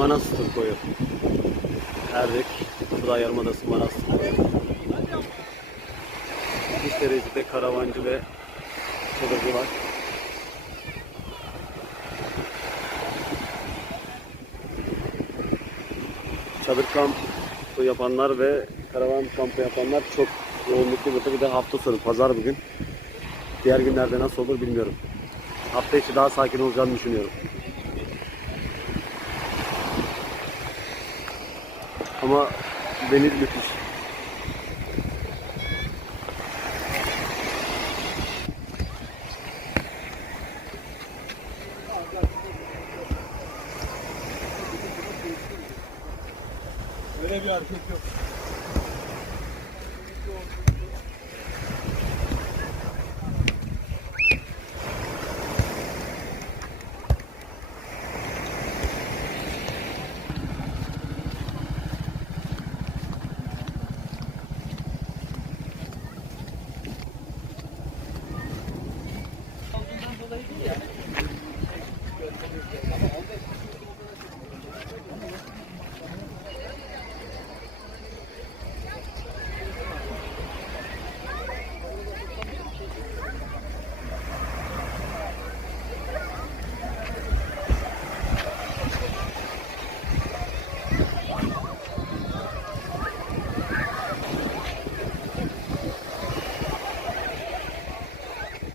Manastır Koyu. Erdek Kapıdağ Yarımadası Manastır Koyu. İşte karavancı ve çadırcı var. Çadır kampı yapanlar ve karavan kampı yapanlar çok yoğunluklu burada. Bir de hafta sonu, pazar bugün. Diğer günlerde nasıl olur bilmiyorum. Hafta içi daha sakin olacağını düşünüyorum. Ama deniz müthiş. Öyle bir hareket yok.